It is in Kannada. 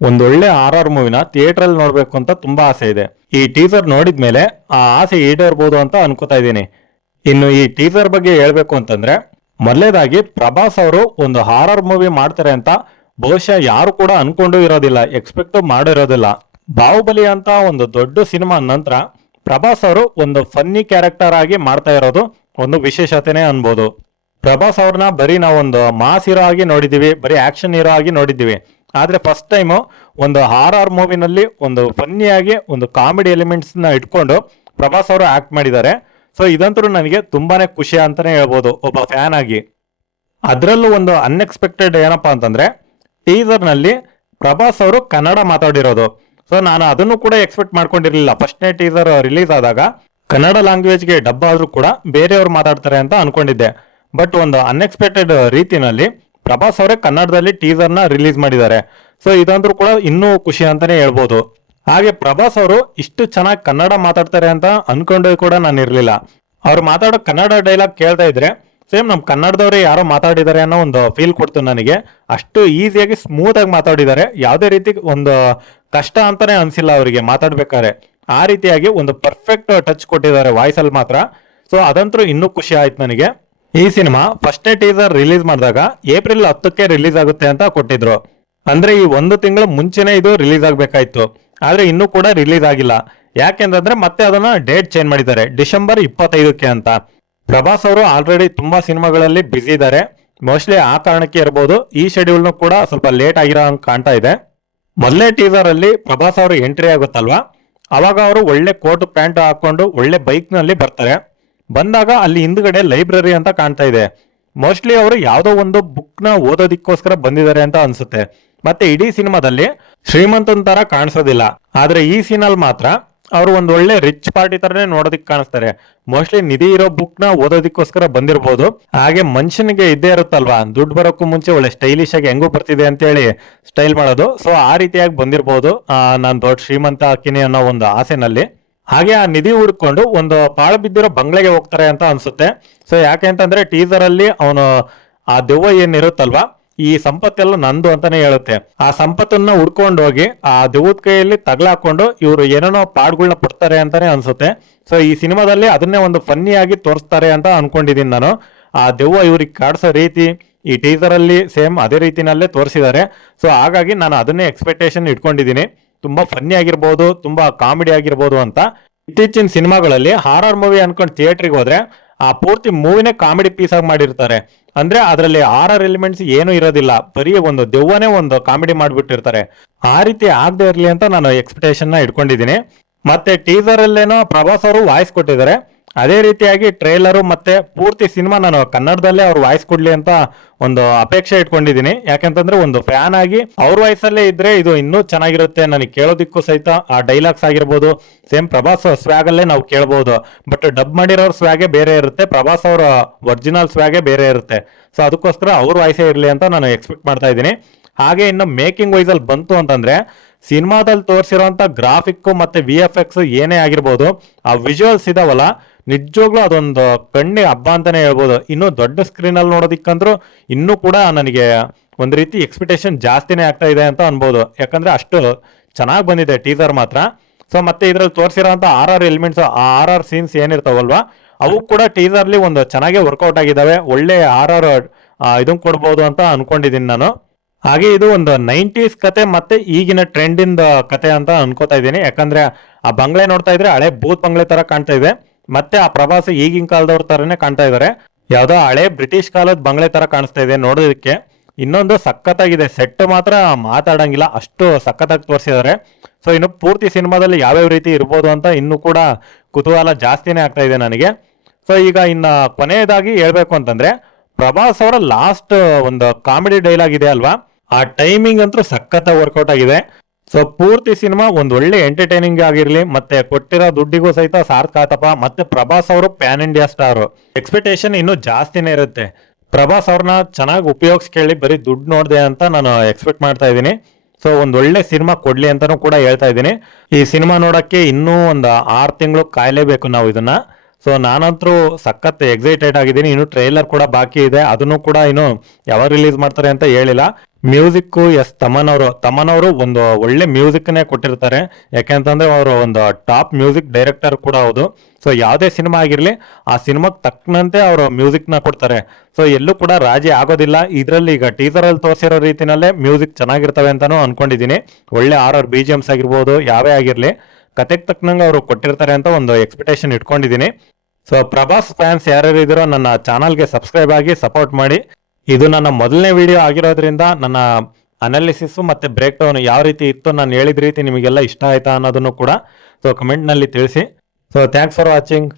ಒಂದೊಳ್ಳೆ ಆರ್ ಮೂವಿನ ಥಿಯೇಟರ್ ಅಲ್ಲಿ ನೋಡ್ಬೇಕು ಅಂತ ತುಂಬಾ ಆಸೆ ಇದೆ. ಈ ಟೀಸರ್ ನೋಡಿದ್ಮೇಲೆ ಆ ಆಸೆ ಈಡೇರ್ಬೋದು ಅಂತ ಅನ್ಕೋತಾ ಇದ್ದೀನಿ. ಇನ್ನು ಈ ಟೀಸರ್ ಬಗ್ಗೆ ಹೇಳ್ಬೇಕು ಅಂತಂದ್ರೆ, ಮೊದಲೇದಾಗಿ ಪ್ರಭಾಸ್ ಅವರು ಒಂದು ಹಾರರ್ ಮೂವಿ ಮಾಡ್ತಾರೆ ಅಂತ ಬಹುಶಃ ಯಾರು ಕೂಡ ಅನ್ಕೊಂಡು ಇರೋದಿಲ್ಲ, ಎಕ್ಸ್ಪೆಕ್ಟ್ ಮಾಡಿರೋದಿಲ್ಲ. ಬಾಹುಬಲಿ ಅಂತ ಒಂದು ದೊಡ್ಡ ಸಿನಿಮಾ ನಂತರ ಪ್ರಭಾಸ್ ಅವರು ಒಂದು ಫನ್ನಿ ಕ್ಯಾರೆಕ್ಟರ್ ಆಗಿ ಮಾಡ್ತಾ ಇರೋದು ಒಂದು ವಿಶೇಷತೆನೇ ಅನ್ಬೋದು. ಪ್ರಭಾಸ್ ಅವ್ರನ್ನ ಬರೀ ನಾವೊಂದು ಮಾಸ್ ಹೀರೋ ಆಗಿ ನೋಡಿದೀವಿ, ಬರೀ ಆಕ್ಷನ್ ಹೀರೋ ಆಗಿ ನೋಡಿದ್ದೀವಿ. ಆದ್ರೆ ಫಸ್ಟ್ ಟೈಮು ಒಂದು ಹಾರರ್ ಮೂವಿನಲ್ಲಿ ಒಂದು ಫನ್ನಿಯಾಗಿ ಒಂದು ಕಾಮಿಡಿ ಎಲಿಮೆಂಟ್ಸ್ ನ ಇಟ್ಕೊಂಡು ಪ್ರಭಾಸ್ ಅವರು ಆಕ್ಟ್ ಮಾಡಿದ್ದಾರೆ. ಸೊ ಇದಂತೂ ನನಗೆ ತುಂಬಾನೇ ಖುಷಿ ಅಂತಾನೆ ಹೇಳ್ಬೋದು ಒಬ್ಬ ಫ್ಯಾನ್ ಆಗಿ. ಅದರಲ್ಲೂ ಒಂದು ಅನ್ಎಕ್ಸ್ಪೆಕ್ಟೆಡ್ ಏನಪ್ಪಾ ಅಂತಂದ್ರೆ, ಟೀಸರ್ ನಲ್ಲಿ ಪ್ರಭಾಸ್ ಅವರು ಕನ್ನಡ ಮಾತಾಡಿರೋದು. ಸೊ ನಾನು ಅದನ್ನು ಕೂಡ ಎಕ್ಸ್ಪೆಕ್ಟ್ ಮಾಡ್ಕೊಂಡಿರ್ಲಿಲ್ಲ. ಫಸ್ಟ್ನೇ ಟೀಸರ್ ರಿಲೀಸ್ ಆದಾಗ ಕನ್ನಡ ಲ್ಯಾಂಗ್ವೇಜ್ಗೆ ಡಬ್ ಆದ್ರೂ ಕೂಡ ಬೇರೆಯವ್ರು ಮಾತಾಡ್ತಾರೆ ಅಂತ ಅನ್ಕೊಂಡಿದ್ದೆ. ಬಟ್ ಒಂದು ಅನ್ಎಕ್ಸ್ಪೆಕ್ಟೆಡ್ ರೀತಿನಲ್ಲಿ ಪ್ರಭಾಸ್ ಅವರೇ ಕನ್ನಡದಲ್ಲಿ ಟೀಸರ್ ನ ರಿಲೀಸ್ ಮಾಡಿದ್ದಾರೆ. ಸೊ ಇದಂದ್ರೂ ಕೂಡ ಇನ್ನೂ ಖುಷಿ ಅಂತಾನೆ ಹೇಳ್ಬೋದು. ಹಾಗೆ ಪ್ರಭಾಸ್ ಅವರು ಇಷ್ಟು ಚೆನ್ನಾಗಿ ಕನ್ನಡ ಮಾತಾಡ್ತಾರೆ ಅಂತ ಅನ್ಕೊಂಡು ಕೂಡ ನಾನು ಇರ್ಲಿಲ್ಲ. ಅವ್ರು ಮಾತಾಡೋ ಕನ್ನಡ ಡೈಲಾಗ್ ಕೇಳ್ತಾ ಇದ್ರೆ ಸೇಮ್ ನಮ್ ಕನ್ನಡದವ್ರೆ ಯಾರೋ ಮಾತಾಡಿದ್ದಾರೆ ಅನ್ನೋ ಒಂದು ಫೀಲ್ ಕೊಡ್ತು ನನಗೆ. ಅಷ್ಟು ಈಸಿಯಾಗಿ ಸ್ಮೂತ್ ಆಗಿ ಮಾತಾಡಿದ್ದಾರೆ, ಯಾವುದೇ ರೀತಿ ಒಂದು ಕಷ್ಟ ಅಂತಾನೆ ಅನ್ಸಿಲ್ಲ ಅವರಿಗೆ ಮಾತಾಡ್ಬೇಕಾದ್ರೆ. ಆ ರೀತಿಯಾಗಿ ಒಂದು ಪರ್ಫೆಕ್ಟ್ ಟಚ್ ಕೊಟ್ಟಿದ್ದಾರೆ ವಾಯ್ಸ್ ಅಲ್ಲಿ ಮಾತ್ರ. ಸೊ ಅದಂತೂ ಇನ್ನೂ ಖುಷಿ ಆಯ್ತು ನನಗೆ. ಈ ಸಿನಿಮಾ ಫಸ್ಟ್ನೇ ಟೀಸರ್ ರಿಲೀಸ್ ಮಾಡಿದಾಗ ಏಪ್ರಿಲ್ 10ಕ್ಕೆ ರಿಲೀಸ್ ಆಗುತ್ತೆ ಅಂತ ಕೊಟ್ಟಿದ್ರು. ಅಂದ್ರೆ ಈ ಒಂದು ತಿಂಗಳು ಮುಂಚೆನೆ ಇದು ರಿಲೀಸ್ ಆಗ್ಬೇಕಾಯ್ತು. ಆದ್ರೆ ಇನ್ನೂ ಕೂಡ ರಿಲೀಸ್ ಆಗಿಲ್ಲ. ಯಾಕೆಂದ್ರೆ ಮತ್ತೆ ಅದನ್ನ ಡೇಟ್ ಚೇಂಜ್ ಮಾಡಿದ್ದಾರೆ, ಡಿಸೆಂಬರ್ 25ಕ್ಕೆ ಅಂತ. ಪ್ರಭಾಸ್ ಅವರು ಆಲ್ರೆಡಿ ತುಂಬಾ ಸಿನಿಮಾಗಳಲ್ಲಿ ಬ್ಯುಸಿ ಇದ್ದಾರೆ, ಮೋಸ್ಟ್ಲಿ ಆ ಕಾರಣಕ್ಕೆ ಇರಬಹುದು ಈ ಶೆಡ್ಯೂಲ್ನು ಕೂಡ ಸ್ವಲ್ಪ ಲೇಟ್ ಆಗಿರೋ ಕಾಣ್ತಾ ಇದೆ. ಮೊದಲನೇ ಟೀಸರ್ ಅಲ್ಲಿ ಪ್ರಭಾಸ್ ಅವರು ಎಂಟ್ರಿ ಆಗುತ್ತಲ್ವಾ, ಅವಾಗ ಅವರು ಒಳ್ಳೆ ಕೋಟ್ ಪ್ಯಾಂಟ್ ಹಾಕೊಂಡು ಒಳ್ಳೆ ಬೈಕ್ ನಲ್ಲಿ ಬರ್ತಾರೆ. ಬಂದಾಗ ಅಲ್ಲಿ ಹಿಂದ್ಗಡೆ ಲೈಬ್ರರಿ ಅಂತ ಕಾಣ್ತಾ ಇದೆ. ಮೋಸ್ಟ್ಲಿ ಅವರು ಯಾವುದೋ ಒಂದು ಬುಕ್ ನ ಓದೋದಿಕ್ಕೋಸ್ಕರ ಬಂದಿದ್ದಾರೆ ಅಂತ ಅನ್ಸುತ್ತೆ. ಮತ್ತೆ ಇಡೀ ಸಿನಿಮಾದಲ್ಲಿ ಶ್ರೀಮಂತನ ತರ ಕಾಣಿಸೋದಿಲ್ಲ, ಆದ್ರೆ ಈ ಸೀನಲ್ಲಿ ಮಾತ್ರ ಅವರು ಒಂದು ಒಳ್ಳೆ ರಿಚ್ ಪಾರ್ಟಿ ತರನೇ ನೋಡೋದಿಕ್ ಕಾಣಿಸ್ತಾರೆ. ಮೋಸ್ಟ್ಲಿ ನಿಧಿ ಇರೋ ಬುಕ್ ನ ಓದೋದಿಕ್ಕೋಸ್ಕರ ಬಂದಿರಬಹುದು. ಹಾಗೆ ಮನುಷ್ಯನಿಗೆ ಇದ್ದೇ ಇರುತ್ತಲ್ವಾ, ದುಡ್ಡು ಬರೋಕ್ಕೂ ಮುಂಚೆ ಒಳ್ಳೆ ಸ್ಟೈಲಿಶ್ ಆಗಿ ಹೆಂಗೂ ಬರ್ತಿದೆ ಅಂತ ಹೇಳಿ ಸ್ಟೈಲ್ ಮಾಡೋದು. ಸೊ ಆ ರೀತಿಯಾಗಿ ಬಂದಿರಬಹುದು ನಾನು ದೊಡ್ಡ ಶ್ರೀಮಂತ ಹಾಕಿನಿ ಅನ್ನೋ ಒಂದು ಆಸೆನಲ್ಲಿ. ಹಾಗೆ ಆ ನಿಧಿ ಹುಡ್ಕೊಂಡು ಒಂದು ಪಾಳು ಬಿದ್ದಿರೋ ಬಂಗ್ಲೆಗೆ ಹೋಗ್ತಾರೆ ಅಂತ ಅನ್ಸುತ್ತೆ. ಸೊ ಯಾಕೆ ಅಂತಂದ್ರೆ ಟೀಸರ್ ಅಲ್ಲಿ ಅವನು ಆ ದೆವ್ವ ಏನಿರುತ್ತಲ್ವಾ, ಈ ಸಂಪತ್ತೆಲ್ಲ ನಂದು ಅಂತಾನೆ ಹೇಳುತ್ತೆ. ಆ ಸಂಪತ್ತನ್ನ ಹುಡ್ಕೊಂಡು ಹೋಗಿ ಆ ದೆವ್ವದ ಕೈಯಲ್ಲಿ ತಗ್ಲಾಕೊಂಡು ಇವರು ಏನೇನೋ ಪಾಡ್ಗಳನ್ನ ಪಡ್ತಾರೆ ಅಂತಾನೆ ಅನ್ಸುತ್ತೆ. ಸೊ ಈ ಸಿನಿಮಾದಲ್ಲಿ ಅದನ್ನೇ ಒಂದು ಫನ್ನಿ ಆಗಿ ತೋರಿಸ್ತಾರೆ ಅಂತ ಅನ್ಕೊಂಡಿದೀನಿ ನಾನು. ಆ ದೆವ್ವ ಇವ್ರಿಗೆ ಕಾಡ್ಸೋ ರೀತಿ ಈ ಟೀಸರ್ ಅಲ್ಲಿ ಸೇಮ್ ಅದೇ ರೀತಿನಲ್ಲೇ ತೋರಿಸಿದ್ದಾರೆ. ಸೊ ಹಾಗಾಗಿ ನಾನು ಅದನ್ನೇ ಎಕ್ಸ್ಪೆಕ್ಟೇಷನ್ ಇಟ್ಕೊಂಡಿದ್ದೀನಿ, ತುಂಬಾ ಫನ್ನಿ ಆಗಿರ್ಬೋದು, ತುಂಬಾ ಕಾಮಿಡಿ ಆಗಿರ್ಬೋದು ಅಂತ. ಇತ್ತೀಚಿನ ಸಿನಿಮಾಗಳಲ್ಲಿ ಹಾರರ್ ಮೂವಿ ಅನ್ಕೊಂಡು ಥಿಯೇಟ್ರಿಗೆ ಹೋದ್ರೆ ಆ ಪೂರ್ತಿ ಮೂವಿನೇ ಕಾಮಿಡಿ ಪೀಸ್ ಆಗಿ ಮಾಡಿರ್ತಾರೆ. ಅಂದ್ರೆ ಅದರಲ್ಲಿ ಹಾರರ್ ಎಲಿಮೆಂಟ್ಸ್ ಏನು ಇರೋದಿಲ್ಲ, ಬರೀ ಒಂದು ದೆವ್ವನೇ ಒಂದು ಕಾಮಿಡಿ ಮಾಡ್ಬಿಟ್ಟಿರ್ತಾರೆ. ಆ ರೀತಿ ಆಗದೆ ಇರ್ಲಿ ಅಂತ ನಾನು ಎಕ್ಸ್ಪೆಕ್ಟೇಷನ್ ನ ಇಟ್ಕೊಂಡಿದ್ದೀನಿ. ಮತ್ತೆ ಟೀಸರ್ ಅಲ್ಲೇನೋ ಪ್ರಭಾಸ್ ಅವರು ವಾಯ್ಸ್ ಕೊಟ್ಟಿದ್ದಾರೆ, ಅದೇ ರೀತಿಯಾಗಿ ಟ್ರೇಲರು ಮತ್ತೆ ಪೂರ್ತಿ ಸಿನಿಮಾ ನಾನು ಕನ್ನಡದಲ್ಲೇ ಅವ್ರು ವಾಯ್ಸ್ ಕೊಡ್ಲಿ ಅಂತ ಒಂದು ಅಪೇಕ್ಷೆ ಇಟ್ಕೊಂಡಿದ್ದೀನಿ. ಯಾಕಂತಂದ್ರೆ ಒಂದು ಫ್ಯಾನ್ ಆಗಿ ಅವ್ರ ವಾಯ್ಸಲ್ಲೇ ಇದ್ರೆ ಇದು ಇನ್ನೂ ಚೆನ್ನಾಗಿರುತ್ತೆ, ನನಗೆ ಕೇಳೋದಿಕ್ಕೂ ಸಹಿತ. ಆ ಡೈಲಾಗ್ಸ್ ಆಗಿರ್ಬೋದು ಸೇಮ್ ಪ್ರಭಾಸ್ ಸ್ವ್ಯಾಗ್ ಅಲ್ಲೇ ನಾವು ಕೇಳಬಹುದು. ಬಟ್ ಡಬ್ ಮಾಡಿರೋರ್ ಸ್ವ್ಯಾಗೆ ಬೇರೆ ಇರುತ್ತೆ, ಪ್ರಭಾಸ್ ಅವರ ಒರಿಜಿನಲ್ ಸ್ವ್ಯಾಗೆ ಬೇರೆ ಇರುತ್ತೆ. ಸೊ ಅದಕ್ಕೋಸ್ಕರ ಅವ್ರ ವಾಯ್ಸೇ ಇರಲಿ ಅಂತ ನಾನು ಎಕ್ಸ್ಪೆಕ್ಟ್ ಮಾಡ್ತಾ ಇದ್ದೀನಿ. ಹಾಗೆ ಇನ್ನು ಮೇಕಿಂಗ್ ವೈಸ್ ಅಲ್ಲಿ ಬಂತು ಅಂತಂದ್ರೆ, ಸಿನಿಮಾದಲ್ಲಿ ತೋರಿಸಿರುವಂತ ಗ್ರಾಫಿಕ್ ಮತ್ತೆ VFX ಏನೇ ಆಗಿರ್ಬೋದು, ಆ ವಿಜುವಲ್ಸ್ ಇದಾವಲ್ಲ, ನಿಜವಾಗ್ಲೂ ಅದೊಂದು ಕಣ್ಣಿ ಹಬ್ಬ ಅಂತಾನೆ ಹೇಳ್ಬೋದು. ಇನ್ನು ದೊಡ್ಡ ಸ್ಕ್ರೀನ್ ಅಲ್ಲಿ ನೋಡೋದಿಕ್ಕಂದ್ರೂ ಇನ್ನೂ ಕೂಡ ನನಗೆ ಒಂದ್ ರೀತಿ ಎಕ್ಸ್ಪೆಕ್ಟೇಷನ್ ಜಾಸ್ತಿನೇ ಆಗ್ತಾ ಇದೆ ಅಂತ ಅನ್ಬೋದು. ಯಾಕಂದ್ರೆ ಅಷ್ಟು ಚೆನ್ನಾಗಿ ಬಂದಿದೆ ಟೀಸರ್ ಮಾತ್ರ. ಸೊ ಮತ್ತೆ ಇದ್ರಲ್ಲಿ ತೋರಿಸಿರೋಂಥ RR ಎಲಿಮೆಂಟ್ಸ್, ಆ RR ಸೀನ್ಸ್ ಏನಿರ್ತಾವಲ್ವಾ, ಅವು ಕೂಡ ಟೀಸರ್ಲಿ ಒಂದು ಚೆನ್ನಾಗೇ ವರ್ಕೌಟ್ ಆಗಿದ್ದಾವೆ. ಒಳ್ಳೆ RR ಇದನ್ ಕೊಡ್ಬೋದು ಅಂತ ಅನ್ಕೊಂಡಿದ್ದೀನಿ ನಾನು. ಹಾಗೆ ಇದು ಒಂದು 90s ಕತೆ ಮತ್ತೆ ಈಗಿನ ಟ್ರೆಂಡ್ ಇಂದ ಕತೆ ಅಂತ ಅನ್ಕೋತಾ ಇದ್ದೀನಿ. ಯಾಕಂದ್ರೆ ಆ ಬಂಗ್ಲೆ ನೋಡ್ತಾ ಇದ್ರೆ ಹಳೆ ಬೂತ್ ಬಂಗ್ಲೆ ತರ ಕಾಣ್ತಾ ಇದೆ, ಮತ್ತೆ ಆ ಪ್ರಭಾಸ ಈಗಿನ ಕಾಲದವ್ರ ತರನೇ ಕಾಣ್ತಾ ಇದಾರೆ. ಯಾವ್ದೋ ಹಳೆ ಬ್ರಿಟಿಷ್ ಕಾಲದ ಬಂಗ್ಲೆ ತರ ಕಾಣಿಸ್ತಾ ಇದೆ ನೋಡೋದಕ್ಕೆ. ಇನ್ನೊಂದು ಸಖತ್ತಾಗಿದೆ, ಸೆಟ್ ಮಾತ್ರ ಮಾತಾಡಂಗಿಲ್ಲ, ಅಷ್ಟು ಸಖತ್ತಾಗಿ ತೋರಿಸಿದ್ದಾರೆ. ಸೊ ಇನ್ನು ಪೂರ್ತಿ ಸಿನಿಮಾದಲ್ಲಿ ಯಾವ್ಯಾವ ರೀತಿ ಇರ್ಬೋದು ಅಂತ ಇನ್ನೂ ಕೂಡ ಕುತೂಹಲ ಜಾಸ್ತಿನೇ ಆಗ್ತಾ ಇದೆ ನನಗೆ. ಸೊ ಈಗ ಇನ್ನ ಕೊನೆಯದಾಗಿ ಹೇಳ್ಬೇಕು ಅಂತಂದ್ರೆ, ಪ್ರಭಾಸ್ ಅವರ ಲಾಸ್ಟ್ ಒಂದು ಕಾಮಿಡಿ ಡೈಲಾಗ್ ಇದೆ ಅಲ್ವಾ, ಆ ಟೈಮಿಂಗ್ ಅಂತೂ ಸಖತ್ತಾಗಿ ವರ್ಕೌಟ್ ಆಗಿದೆ. ಸೊ ಪೂರ್ತಿ ಸಿನಿಮಾ ಒಂದ್ ಒಳ್ಳೆ ಎಂಟರ್ಟೈನಿಂಗ್ ಆಗಿರ್ಲಿ, ಮತ್ತೆ ಕೊಟ್ಟಿರೋ ದುಡ್ಡಿಗೂ ಸಹಿತ ಸಾರ್ಥಕತಪ್ಪ. ಮತ್ತೆ ಪ್ರಭಾಸ್ ಅವರು ಪ್ಯಾನ್ ಇಂಡಿಯಾ ಸ್ಟಾರ್, ಎಕ್ಸ್ಪೆಕ್ಟೇಷನ್ ಇನ್ನೂ ಜಾಸ್ತಿನೇ ಇರುತ್ತೆ. ಪ್ರಭಾಸ್ ಅವ್ರನ್ನ ಚೆನ್ನಾಗಿ ಉಪಯೋಗಿಸ್ಕೊಳ್ಳಿ, ಬರೀ ದುಡ್ಡು ನೋಡ್ದೆ ಅಂತ ನಾನು ಎಕ್ಸ್ಪೆಕ್ಟ್ ಮಾಡ್ತಾ ಇದ್ದೀನಿ. ಸೊ ಒಂದ್ ಒಳ್ಳೆ ಸಿನಿಮಾ ಕೊಡ್ಲಿ ಅಂತಾನು ಕೂಡ ಹೇಳ್ತಾ ಇದ್ದೀನಿ. ಈ ಸಿನಿಮಾ ನೋಡಕ್ಕೆ ಇನ್ನೂ ಒಂದು 6 ತಿಂಗಳು ಕಾಯಲೇಬೇಕು ನಾವು ಇದನ್ನ. ಸೊ ನಾನಂತರೂ ಸಖತ್ ಎಕ್ಸೈಟೆಡ್ ಆಗಿದ್ದೀನಿ. ಇನ್ನು ಟ್ರೈಲರ್ ಕೂಡ ಬಾಕಿ ಇದೆ, ಅದನ್ನು ಕೂಡ ಇನ್ನು ಯಾವಾಗ ರಿಲೀಸ್ ಮಾಡ್ತಾರೆ ಅಂತ ಹೇಳಿಲ್ಲ. ಮ್ಯೂಸಿಕ್ ಎಸ್ ತಮನ್ ಅವರು ಒಂದು ಒಳ್ಳೆ ಮ್ಯೂಸಿಕ್ನೇ ಕೊಟ್ಟಿರ್ತಾರೆ. ಯಾಕೆಂತಂದ್ರೆ ಅವರು ಒಂದು ಟಾಪ್ ಮ್ಯೂಸಿಕ್ ಡೈರೆಕ್ಟರ್ ಕೂಡ ಹೌದು. ಸೊ ಯಾವುದೇ ಸಿನಿಮಾ ಆಗಿರಲಿ ಆ ಸಿನಿಮಾಗೆ ತಕ್ಕನಂತೆ ಅವರು ಮ್ಯೂಸಿಕ್ನ ಕೊಡ್ತಾರೆ. ಸೊ ಎಲ್ಲೂ ಕೂಡ ರಾಜಿ ಆಗೋದಿಲ್ಲ. ಇದರಲ್ಲಿ ಈಗ ಟೀಸರಲ್ಲಿ ತೋರಿಸಿರೋ ರೀತಿನಲ್ಲೇ ಮ್ಯೂಸಿಕ್ ಚೆನ್ನಾಗಿರ್ತವೆ ಅಂತಾನು ಅನ್ಕೊಂಡಿದ್ದೀನಿ. ಒಳ್ಳೆ ಆರ್ BGMs ಆಗಿರ್ಬೋದು, ಯಾವೇ ಆಗಿರಲಿ ಕತೆಗೆ ತಕ್ಕನಂಗೆ ಅವರು ಕೊಟ್ಟಿರ್ತಾರೆ ಅಂತ ಒಂದು ಎಕ್ಸ್ಪೆಕ್ಟೇಷನ್ ಇಟ್ಕೊಂಡಿದ್ದೀನಿ. ಸೊ ಪ್ರಭಾಸ್ ಫ್ಯಾನ್ಸ್ ಯಾರ್ಯಾರು ಇದ್ದೀರೋ ನನ್ನ ಚಾನಲ್ಗೆ ಸಬ್ಸ್ಕ್ರೈಬ್ ಆಗಿ ಸಪೋರ್ಟ್ ಮಾಡಿ. ಇದು ನನ್ನ ಮೊದಲನೇ ವಿಡಿಯೋ ಆಗಿರೋದ್ರಿಂದ ನನ್ನ ಅನಾಲಿಸಿಸ್ ಮತ್ತೆ ಬ್ರೇಕ್ ಡೌನ್ ಯಾವ ರೀತಿ ಇತ್ತು, ನಾನು ಹೇಳಿದ ರೀತಿ ನಿಮಗೆಲ್ಲ ಇಷ್ಟ ಆಯ್ತಾ ಅನ್ನೋದನ್ನು ಕೂಡ ಸೊ ಕಮೆಂಟ್ನಲ್ಲಿ ತಿಳಿಸಿ. So thanks for watching.